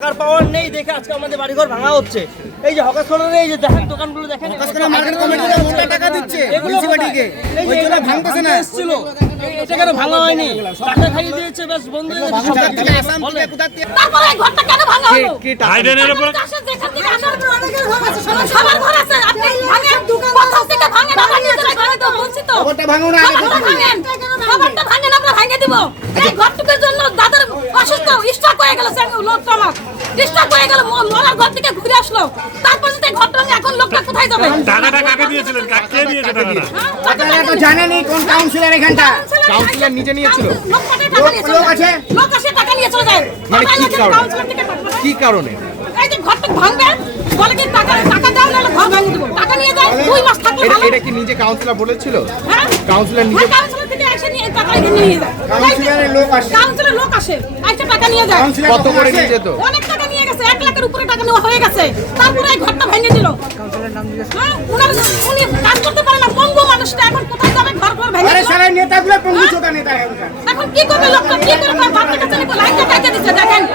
টাকার পাওয়ার নেই দেখে আজকে আমাদের বাড়িঘর ভাঙা হচ্ছে। এই যে হকাস কর্নারে এই যে দেখেন দোকানগুলো দেখেন মার্কেট কমিটিরা মোটা টাকা দিচ্ছে মিউনিসিপালিটিকে এই যে ওই জন্য এটা ভাঙতেছে না। এসেছিল। এটা কেন ভাঙা হয়নি? টাকা খাইয়ে দিয়েছে ব্যাস বন্ধ হয়ে গেছে। সব থেকে আসাম থেকে কোথা থেকে তারপরে এই ঘরটা কেন ভাঙা হলো? হাইডেনের উপর যেখান থেকে আসার পর অনেকের ঘর আছে, সবার ঘর আছে। আপনি ভাঙেন, কোথাও থেকে ভাঙেন, আমরা নিজেরাই ভাঙি তো, বলছি তো। খবরটা ভাঙো না আগে খবরটা ভাঙেন, খবরটা ভাঙেন, আমরা ভাঙে দিব। এই ঘরটুকুর জন্য দাদার অসুস্থ, stroke হয়ে গেল, লোকটা আমার। stroke হয়ে গেল, মরার ঘর থেকে ঘুরে আসলো। তারপর যদি ঘরটা এখন লোকটা কোথায় যাবে? টাকাটা কাকে দিয়েছিলেন কা- কে দিয়েছে টাকাটা হ্যাঁ? আপনারা তো জানেনই কোন কাউন্সিলর এখানটা কাউন্সিলর নিজে নিয়েছিল? লোক চলে লোক আছে? টাকা নিয়ে চলে যায় মানে কি কারণে? কি কারণে এই যে ঘরটা ভাঙবে বলে কি টাকা টাকা দাও নাহলে ঘর ভাঙিয়ে দেবো টাকা নিয়ে যায় দুই মাস থাকলে এটা এটা কি নিজে কাউন্সিলর বলেছিল হ্যাঁ কাউন্সিলর নিজে লোক লোক কত করে নিয়ে যেত অনেক টাকা নিয়ে গেছে এক লাখের উপরে টাকা নেওয়া হয়ে গেছে। তারপরে এই ঘরটা ভেঙে দিল। হ্যাঁ উনি কাজ করতে পারে না পঙ্গু মানুষটা এখন কোথায় যাবে? ঘর ঘর ভেঙে হয়ে। এখন কি করবে